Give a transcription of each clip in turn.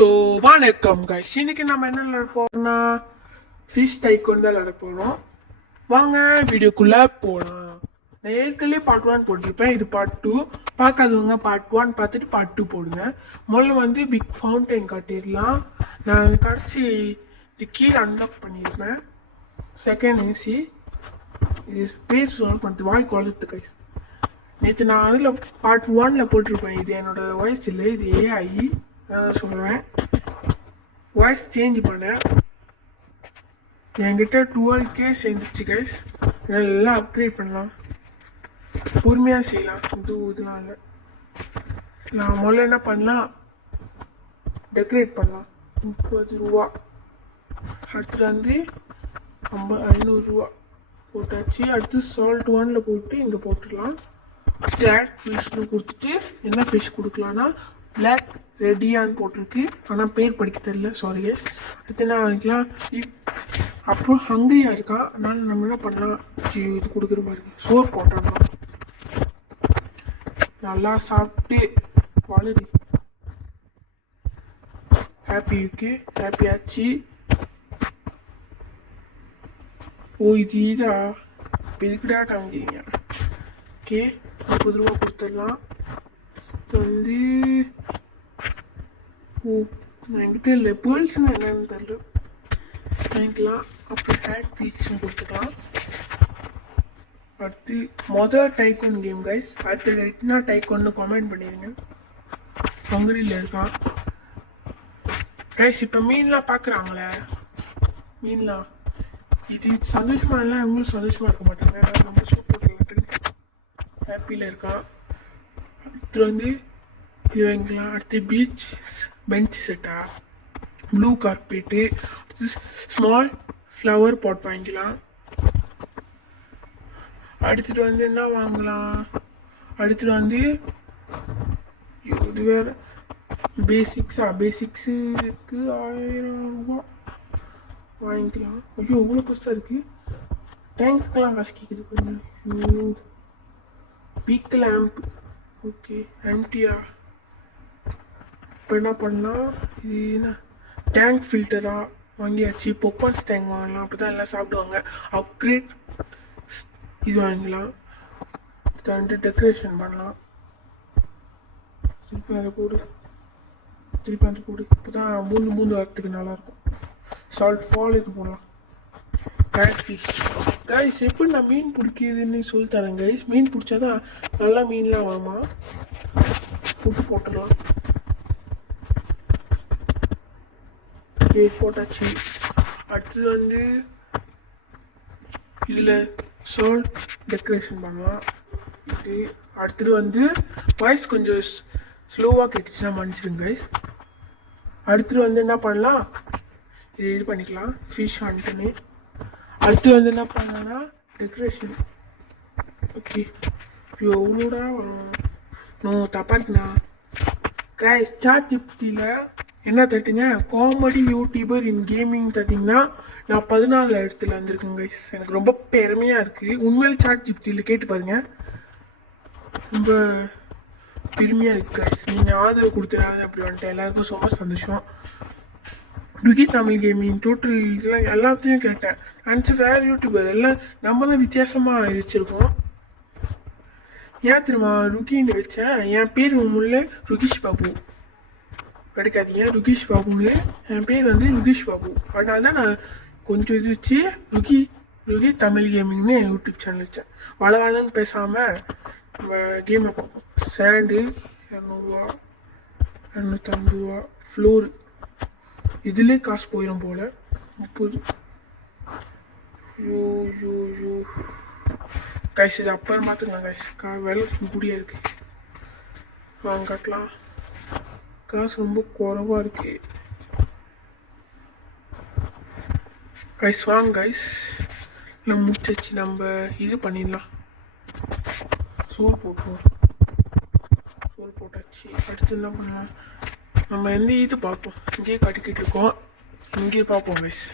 So வணக்கம் guys, இன்னைக்கு நம்ம என்ன விளையாட போறோம்னா ஃபிஷ் டைக்கோன் தான் விளையாட போகிறோம். வாங்க வீடியோக்குள்ள போகலாம். நான் ஏற்கனவே பார்ட் 1 போட்டிருப்பேன், இது பார்ட் 2. பார்க்காதவங்க பார்ட் 1 பார்த்துட்டு பார்ட் 2 போடுங்க. முதல்ல பிக் ஃபவுண்டைன் காட்டிடலாம். நான் கடைசி இது கீழே அன்லாக் பண்ணியிருப்பேன். செகண்ட் ஏசி இது பேர் சொல்ல பண்ணுறது வாய் குழத்து கைஸ். நேற்று நான் அதில் பார்ட் 1 போட்டிருப்பேன். இது என்னோட வாய்ஸ் இல்லை, இது ஏஐ சொல்லுவேன். வாய்ஸ் சேஞ்ச் பண்ணேன். என்கிட்ட 12K சேர்ந்துச்சு கைஸ். எல்லாம் அப்கிரேட் பண்ணலாம், பொறுமையாக செய்யலாம். இதெல்லாம் இல்லை. நான் முதல்ல என்ன பண்ணலாம், டெக்கரேட் பண்ணலாம். 30 ரூபா. அடுத்து 500 ரூபா போட்டாச்சு. அடுத்து சால்ட் 1 போட்டு இங்கே போட்டுடலாம். பிளாக் ஃபிஷ்னு கொடுத்துட்டு என்ன ஃபிஷ் கொடுக்கலான்னா பிளாக் ரெடியான்னு போட்டிருக்கு, ஆனால் பேர் படிக்க தெரியல, சாரி கேஸ். அடுத்து என்ன வாங்கிக்கலாம். அப்புறம் ஹங்கிரியாக இருக்கான், அதனால நம்ம என்ன பண்ணலாம், இது கொடுக்குற மாதிரி இருக்கு. சோறு போட்டோம்னா நல்லா சாப்பிட்டு வளரு. ஹாப்பி ஓகே, ஹாப்பி ஆச்சு. ஓ இது இதா எதுக்குடா காமிக்கிறீங்க. ஓகே 30 ரூபா கொடுத்துடலாம். என்கிட்ட இல்லை, பேர்ல்ஸ்னு என்னன்னு தெரியல, வாங்கிக்கலாம். அப்புறம் ஹேட் பீச்சுன்னு கொடுத்துக்கலாம். அடுத்து மொதல் டைக்கோன் கேம் கைஸ். அடுத்து ரெட்னா டைக்கோன்னு கமெண்ட் பண்ணிடுங்க. ஹங்கரியில் இருக்கான் கைஸ். இப்போ மீன்லாம் பார்க்குறாங்களே, மீன்லாம் இது சந்தோஷமாக இல்லை, இவங்களும் சந்தோஷமாக இருக்க மாட்டாங்க. நம்ம சூப்பர் ஹாப்பியில் இருக்கான். அடுத்து இது வாங்கிக்கலாம். அடுத்து பீச் பெஞ்ச் செட்டா, blue carpet, small flower pot வாங்கிக்கலாம். அடுத்துட்டு என்ன வாங்கலாம், அடுத்துட்டு இது வேறு பேசிக்ஸுக்கு 1000 ரூபா வாங்கிக்கலாம். ஐயோ இவ்வளோ பெருசாக இருக்குது. டேங்க்குக்கெல்லாம் காசு கேட்குது கொஞ்சம். பீக் லேம்ப் ஓகே எம்டியா. இப்போ என்ன பண்ணலாம், இது என்ன டேங்க் ஃபில்டராக வாங்கியாச்சு. பொப்பான்ஸ் டேங்க் வாங்கலாம், அப்போ தான் எல்லாம் சாப்பிடுவாங்க. அப்கிரேட் இது வாங்கிக்கலாம். தண்டு டெக்கரேஷன் பண்ணலாம். திருப்பி அந்த போடு, இப்போ தான் மூணு வரத்துக்கு நல்லாயிருக்கும். சால்ட் ஃபால் இது போடலாம். Gate fish guys. எப்படி நான் மீன் பிடிக்கிறதுன்னு சொல்லித்தரேன் கைஸ். மீன் பிடிச்சாதான் நல்லா மீன்லாம் வாமா. ஃபுட்டு போட்டுடலாம். போட்டாச்சு. அடுத்தது இதில் சால்ட் டெக்கரேஷன் பண்ணலாம். இது அடுத்தது வாய்ஸ் கொஞ்சம் ஸ்லோவாக கேட்டுச்சுன்னா மன்னிச்சிடுங்க கைஸ். அடுத்தது என்ன பண்ணலாம், இது பண்ணிக்கலாம் ஃபிஷ் ஹண்ட்டுன்னு. அடுத்து என்ன பண்ணலான்னா டெக்கரேஷன். ஓகே எவ்வளோடா வரும், நோ தப்பா இருக்குண்ணா கைஸ். ChatGPTல என்ன தட்டுங்க, காமெடி யூடியூபர் இன் கேமிங் தட்டிங்கன்னா நான் 14 இடத்துல வந்திருக்கேன் கைஸ். எனக்கு ரொம்ப பெருமையாக இருக்குது. உண்மையில ChatGPTல கேட்டு பாருங்க, ரொம்ப பெருமையாக இருக்குது கைஸ். நீங்கள் ஆதரவு கொடுத்துறாங்க அப்படி வந்துட்டு எல்லாருக்கும் ரொம்ப சந்தோஷம். ருகி தமிழ் கேமிங் டோட்டல் இதெல்லாம் எல்லாத்தையும் கேட்டேன். ஆன்சர் வேறு யூடியூபர் எல்லாம் நம்ம தான் வித்தியாசமாக வச்சுருக்கோம். ஏன் தெரியுமா ருகின்னு வச்சேன், என் பேர் முன்னே ருகிஷ் பாபு கிடைக்காதீங்க. ருகிஷ் பாபுன்னு என் பேர் ருகிஷ் பாபு. அதனால தான் நான் கொஞ்சம் இது வச்சு ருகி தமிழ் கேமிங்னு யூடியூப் சேனல் வச்சேன். வளன்னு பேசாமல் நம்ம கேமை பார்ப்போம். சேண்டு 200 ரூபா 250 ரூபா. ஃப்ளோரு இதுலேயே காசு போயிடும் போல். 30 யூ கைஸ். இது அப்புறம் பார்த்துக்கலாம் கைஸ், விலை கூடியா இருக்கு. வாங்க காட்டலாம். காசு ரொம்ப குறைவாக இருக்கு கைஸ். வாங்க கைஸ், இல்லை முடிச்சாச்சு. நம்ம இது பண்ணிடலாம். சோறு போட்டாச்சு. அடுத்து என்ன பண்ணலாம், நம்ம இது பார்ப்போம். இங்கேயே காட்டிக்கிட்டு இருக்கோம், இங்கேயே பார்ப்போம் கைஸ்.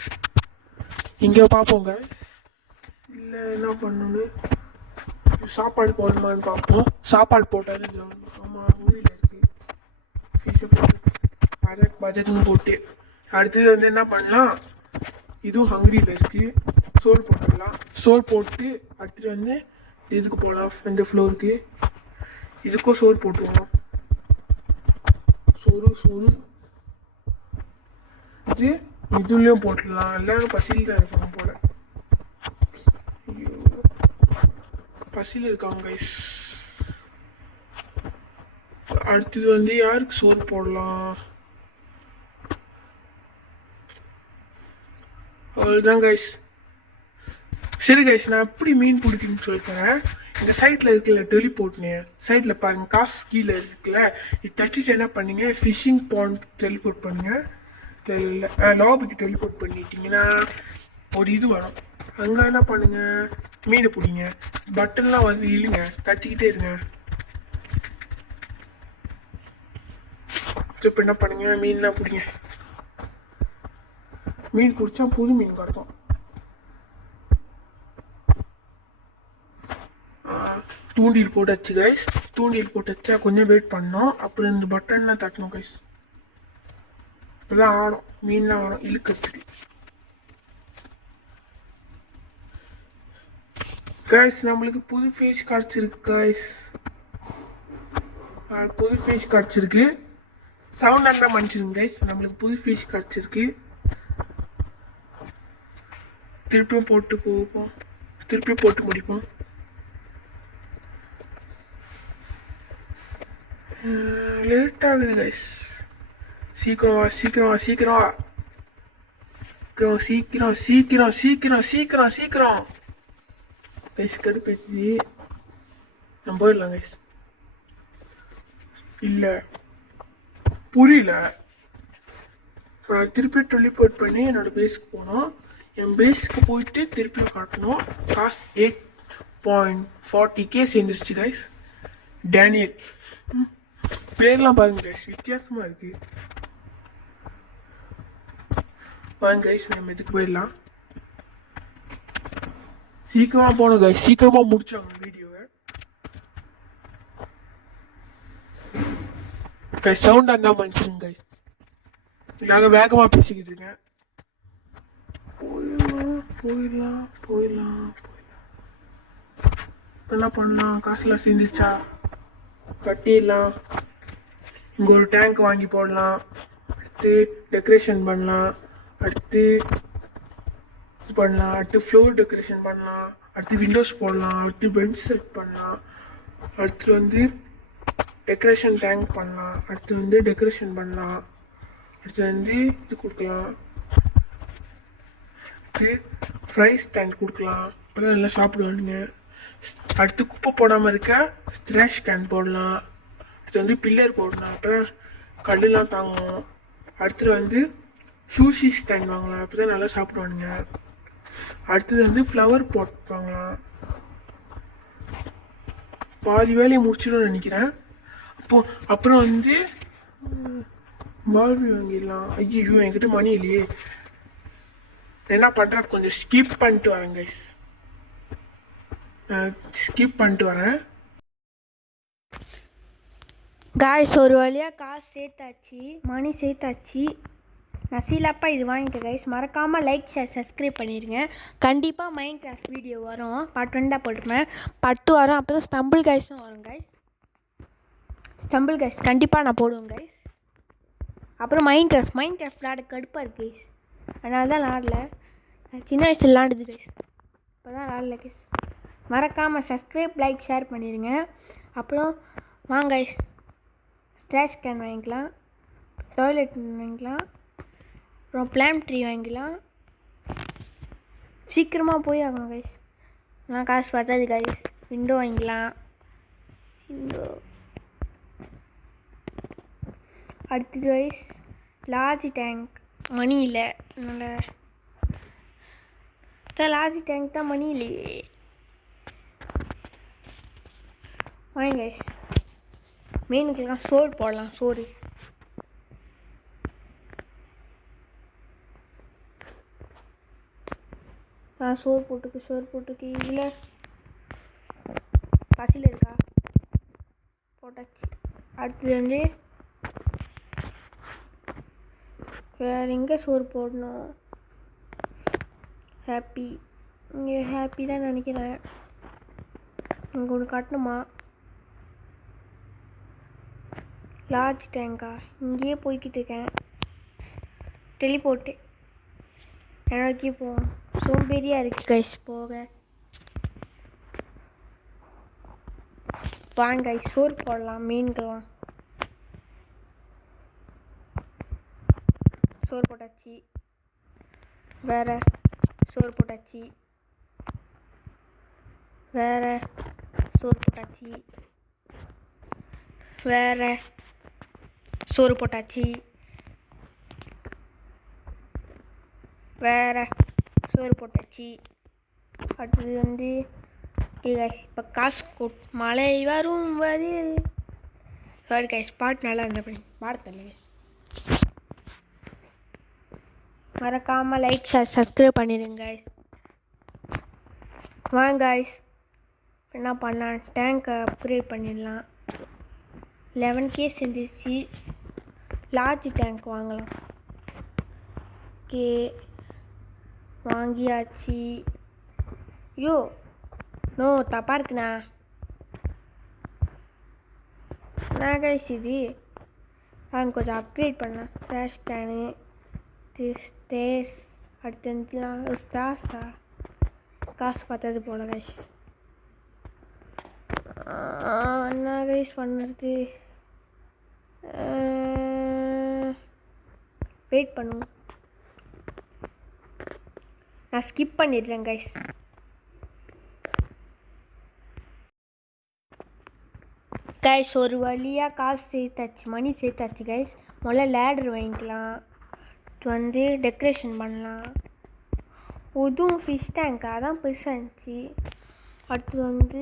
இங்கே பார்ப்போங்க. இல்லை என்ன பண்ணணுன்னு சாப்பாடு போடணுமான்னு பார்ப்போம். சாப்பாடு போட்டாலும் ஆமாம் ஊரில் இருக்குது. ஃபிஷ்ஷை போட்டு பஜக்குன்னு போட்டு. அடுத்தது வந்து என்ன பண்ணலாம், இதுவும் ஹங்கிரியில் இருக்குது, சோறு போட்டுடலாம். சோறு போட்டு அடுத்தது வந்து இதுக்கு போகலாம், இந்த ஃப்ளோருக்கு. இதுக்கும் சோறு போட்டுருவோம். சோறு இது இதுலேயும் போட்டுடலாம். எல்லாரும் பசியில் தான் இருக்காங்க போல. ஐயோ, பசியில் இருக்காங்க கைஸ். அடுத்தது வந்து யாருக்கு சோறு போடலாம்? அவ்வளோதான் கைஸ். சரி கைஸ், நான் எப்படி மீன் பிடிக்குன்னு சொல்லித்தரேன். இந்த சைட்டில் இருக்குல்ல டெலிபோர்ட்னு, சைட்டில் பாருங்கள், காசு கீழே இருக்குல்ல, இது தட்டிட்டு என்ன பண்ணுங்க, ஃபிஷிங் பாண்ட் டெலிபோர்ட் பண்ணுங்க. இல்லை லாபிக்கு டெலிபோர்ட் பண்ணிட்டீங்கன்னா ஒரு இது வரும். அங்கே என்ன பண்ணுங்க, மீனை பிடிங்க. பட்டன்லாம் வந்து இழுங்க, தட்டிக்கிட்டே இருங்க. இப்போ என்ன பண்ணுங்க, மீன்லாம் பிடிங்க. மீன் பிடிச்சா புது மீன் கிடைக்கும். தூண்டில் போட்டாச்சு கைஸ். தூண்டில் போட்டு வச்சா கொஞ்சம் வெயிட் பண்ணோம். அப்புறம் இந்த பட்டன்லாம் தட்டணும் கைஸ். இப்போதான் ஆடும், மீன்லாம் ஆடும் இழுக்கிறதுக்கு. கைஸ் நம்மளுக்கு புது ஃபிஷ் கிடச்சிருக்கு கைஸ். புது ஃபிஷ் கிடச்சிருக்கு. சவுண்ட் அந்த மன்னிச்சிருங்க கைஸ், நம்மளுக்கு புது ஃபிஷ் கிடச்சிருக்கு. திருப்பியும் போட்டு போவோம், திருப்பியும் போட்டு முடிப்போம். லேட் ஆகுது கைஸ். சீக்கிரம் வா, சீக்கிரம் வா, சீக்கிரம் வா, சீக்கிரம் சீக்கிரம் சீக்கிரம் சீக்கிரம் சீக்கிரம். கைஸ் கடுப்பேச்சு, நம்ம போயிடலாம் கைஸ். இல்லை புரியல. இப்போ நான் திருப்பி டெலிபோர்ட் பண்ணி என்னோட பேஸ்க்கு போனோம். என் பேஸ்க்கு போயிட்டு திருப்பி காட்டணும். காசு 8.40K சேர்ந்துருச்சு கைஸ். டேனியல் பேர்லாம் பாருங்க கைஸ், வித்தியாசமா இருக்கு. வாங்க கைஸ், நம்ம இதுக்கு போயிடலாம். சீக்கிரமா போகணும் கைஸ், சீக்கிரமா முடிச்சாங்க வீடியோவை. கைஸ் சவுண்ட் அந்த மனுஷனுங்க கைஸ், நாங்கள் வேகமாக பேசிக்கிட்டு இருக்கேன். போயிடலாம் போயிடலாம் போயிடலாம் போயிடலாம். இப்போ என்ன பண்ணலாம், காசுலாம் சேர்ந்துச்சா கட்டிடலாம். இங்கே ஒரு டேங்க் வாங்கி போடலாம். அடுத்து டெக்கரேஷன் பண்ணலாம். அடுத்து பண்ணலாம். அடுத்து ஃப்ளோர் டெக்கரேஷன் பண்ணலாம். அடுத்து விண்டோஸ் போடலாம். அடுத்து பெட் செட் பண்ணலாம். அடுத்து வந்து டெக்கரேஷன் டேங்க் பண்ணலாம். அடுத்து வந்து டெக்கரேஷன் பண்ணலாம். அடுத்து வந்து இது கொடுக்கலாம். அடுத்து ஃப்ரை ஸ்டாண்ட் கொடுக்கலாம், அப்போ தான் எல்லாம் சாப்பிடுவானுங்க. அடுத்து குப்பை போடாமல் இருக்க ஸ்ட்ராஷ் கேன் போடலாம். அடுத்து வந்து பில்லர் போடலாம், அப்போ தான் கல்லுலாம் தாங்கும். அடுத்து வந்து சூஷி ஸ்டாண்ட் வாங்கலாம், அப்போ தான் நல்லா சாப்பிடுவானுங்க. அடுத்தது வந்து ஃப்ளவர் பாட் வாங்கலாம். பாதி வேலையை முடிச்சிடும்னு நினைக்கிறேன். அப்புறம் வந்து பார்பி வாங்கிடலாம். ஐயோ என்கிட்ட மணி இல்லையே. என்ன பண்ணுறேன், கொஞ்சம் ஸ்கிப் பண்ணிட்டு வரேன் கைஸ். ஸ்கிப் பண்ணிட்டு வரேன் காய்ஸ். ஒரு வழியாக காசு சேர்த்தாச்சு, மணி சேர்த்தாச்சு. நசீலாப்பா இது வாங்கிட்டேன் கைஸ். மறக்காமல் லைக் ஷேர் சப்ஸ்கிரைப் பண்ணிடுங்க. கண்டிப்பாக மைண்ட் கிராஃப்ட் வீடியோ வரும். பார்ட் 1 தான் போட்டுருப்பேன், பார்ட் 2 வரும். அப்புறம் ஸ்டம்பிள் கைஸும் வரும் கைஸ். ஸ்டம்பிள் கைஸ் கண்டிப்பாக நான் போடுவேன் கைஸ். அப்புறம் மைண்ட் கிராஃப்ட் விளாட கடுப்பாக இருக்குது கைஸ், அதனால தான் விளாடல. சின்ன வயசில் விளாடுது கைஸ், இப்போ தான் விளாடல கைஸ். மறக்காமல் சப்ஸ்கிரைப் லைக் ஷேர் பண்ணிடுங்க. அப்புறம் வாங்க கைஸ், ஸ்ட்ராஷ் கேன் வாங்கிக்கலாம், டாய்லெட் வாங்கிக்கலாம், அப்புறம் பிளான் ட்ரீ வாங்கிக்கலாம். சீக்கிரமாக போய் ஆகணும் கைஸ், நான் காசு பார்த்தாது கைஸ். விண்டோ வாங்கிக்கலாம், விண்டோ. அடுத்தது கைஸ் லார்ஜ் டேங்க். மணி இல்லை, அதனால் லார்ஜ் டேங்க் தான் மணி இல்லையே. வாங்க கைஸ், மீனுக்கெல்லாம் சோறு போடலாம். சோறு சோறு போட்டுக்கு இல்லை பசியில் இருக்கா, போட்டாச்சு. அடுத்தது வந்து வேறு எங்கே சோறு போடணும்? ஹாப்பி, இங்கே ஹாப்பி தான் நினைக்கிறேன். இங்கே ஒன்று காட்டணுமா? லார்ஜ் டேங்கா, இங்கேயே போய்கிட்டு இருக்கேன். டெலிபோர்ட்டு எனக்கு இப்போ சோம்பேறியாக இருக்குது கைஸ் போக. வாங்க கைஸ் சோறு போடலாம். மீன்கெல்லாம் சோறு போட்டாச்சு. வேறு சோறு போட்டாச்சு. வேறு சோறு போட்டாச்சு. வேறு சோறு போட்டாச்சு. வேறு சோறு போட்டாச்சு. அடுத்தது வந்து கைஸ் இப்போ காசு மழை வரும் வரையில். சாரி கைஸ், பாட்டு நல்லா இருந்த பாடத்தல்ல கைஸ். மறக்காமல் லைக் ஷேர் சப்ஸ்கிரைப் பண்ணிடுங்க கைஸ். வாங்க கைஸ் என்ன பண்ணலாம், டேங்கை அப்கிரேட் பண்ணிடலாம். 11K செஞ்சிருச்சு. லார்ஜ் டேங்க் வாங்கலாம். ஓகே வாங்கியாச்சு. ஐயோ நோ தப்பாக இருக்குண்ணா. நான் கைஸ் இது நாங்கள் கொஞ்சம் அப்கிரேட் பண்ணலாம். ட்ராஷ் கேனு ஸ்டேர்ஸ் அடுத்தலாம் ஸ்டார்ஸா காசு பார்த்தது போல கைஸ். என்ன கைஸ் பண்ணுறது? வெயிட் பண்ணுவோம். நான் ஸ்கிப் பண்ணிடுறேன் கைஸ். கைஸ் ஒரு வழியாக காசு சேர்த்தாச்சு, மணி சேர்த்தாச்சு கைஸ். முதல்ல லேடர் வாங்கிக்கலாம். வந்து டெக்கரேஷன் பண்ணலாம். இதுவும் ஃபிஷ் டேங்க் அதான் பெருசாக இருந்துச்சு. அடுத்து வந்து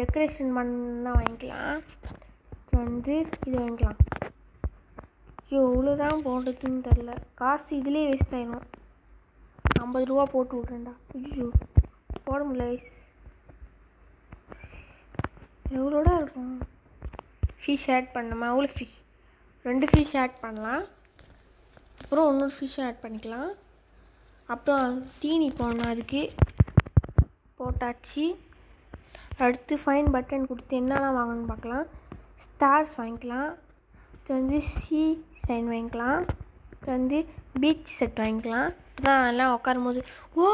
டெக்கரேஷன் பண்ணால் வாங்கிக்கலாம். வந்து இது வாங்கிக்கலாம். எவ்வளோ தான் போடுறதுன்னு தெரில. காசு இதிலே வேஸ்ட் ஆகிடும். 50 ரூபா போட்டு விட்றேன்டா. ஐயோ போட முடியல கைஸ். எவ்வளோடா இருக்கும்? ஃபிஷ் ஆட் பண்ணணுமா? எவ்வளோ ஃபிஷ்? 2 ஃபிஷ் ஆட் பண்ணலாம். அப்புறம் இன்னொரு ஃபிஷ் ஆட் பண்ணிக்கலாம். அப்புறம் தீனி போடணும், அதுக்கு போட்டாச்சு. அடுத்து ஃபைன் பட்டன் கொடுத்து என்னெல்லாம் வாங்கணும்னு பார்க்கலாம். ஸ்டார்ஸ் வாங்கிக்கலாம். இது வந்து சி சைன் வாங்கிக்கலாம். இது வந்து பீச் செட் வாங்கிக்கலாம். இப்போதான் எல்லாம் உட்காரும் போது ஓ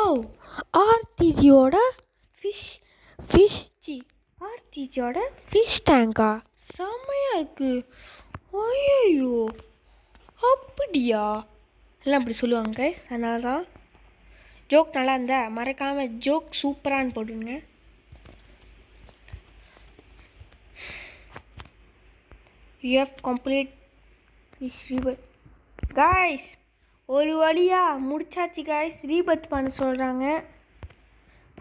ஆர்டிஜியோட ஆர்டிஜியோட ஃபிஷ் டேங்கா செம்மையாக இருக்குது. ஐயோ அப்படியா எல்லாம் அப்படி சொல்லுவாங்க கைஸ். அதனால தான் ஜோக் நல்லா இருந்தா மறக்காமல் ஜோக் சூப்பரானு போட்டுருங்க. You have complete this rebirth. Guys ஒரு வழியாக முடிச்சாச்சு கைஸ். ரீபர்த் பண்ண சொல்கிறாங்க.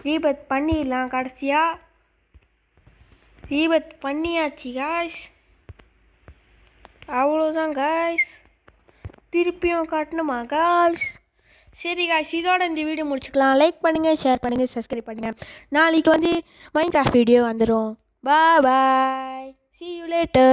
ரீபர்த் பண்ணிடலாம். கடைசியாக ரீபர்த் பண்ணியாச்சு கைஸ். அவ்வளோதான் கைஸ். திருப்பியும் காட்டணுமா கைஸ்? சரி கைஸ் இதோட இந்த வீடியோ முடிச்சுக்கலாம். லைக் பண்ணுங்கள், ஷேர் பண்ணுங்கள், சப்ஸ்கிரைப் பண்ணுங்கள். நாளைக்கு வந்து மைன்கிராஃப்ட் வீடியோ வந்துடும். பாய். See you later.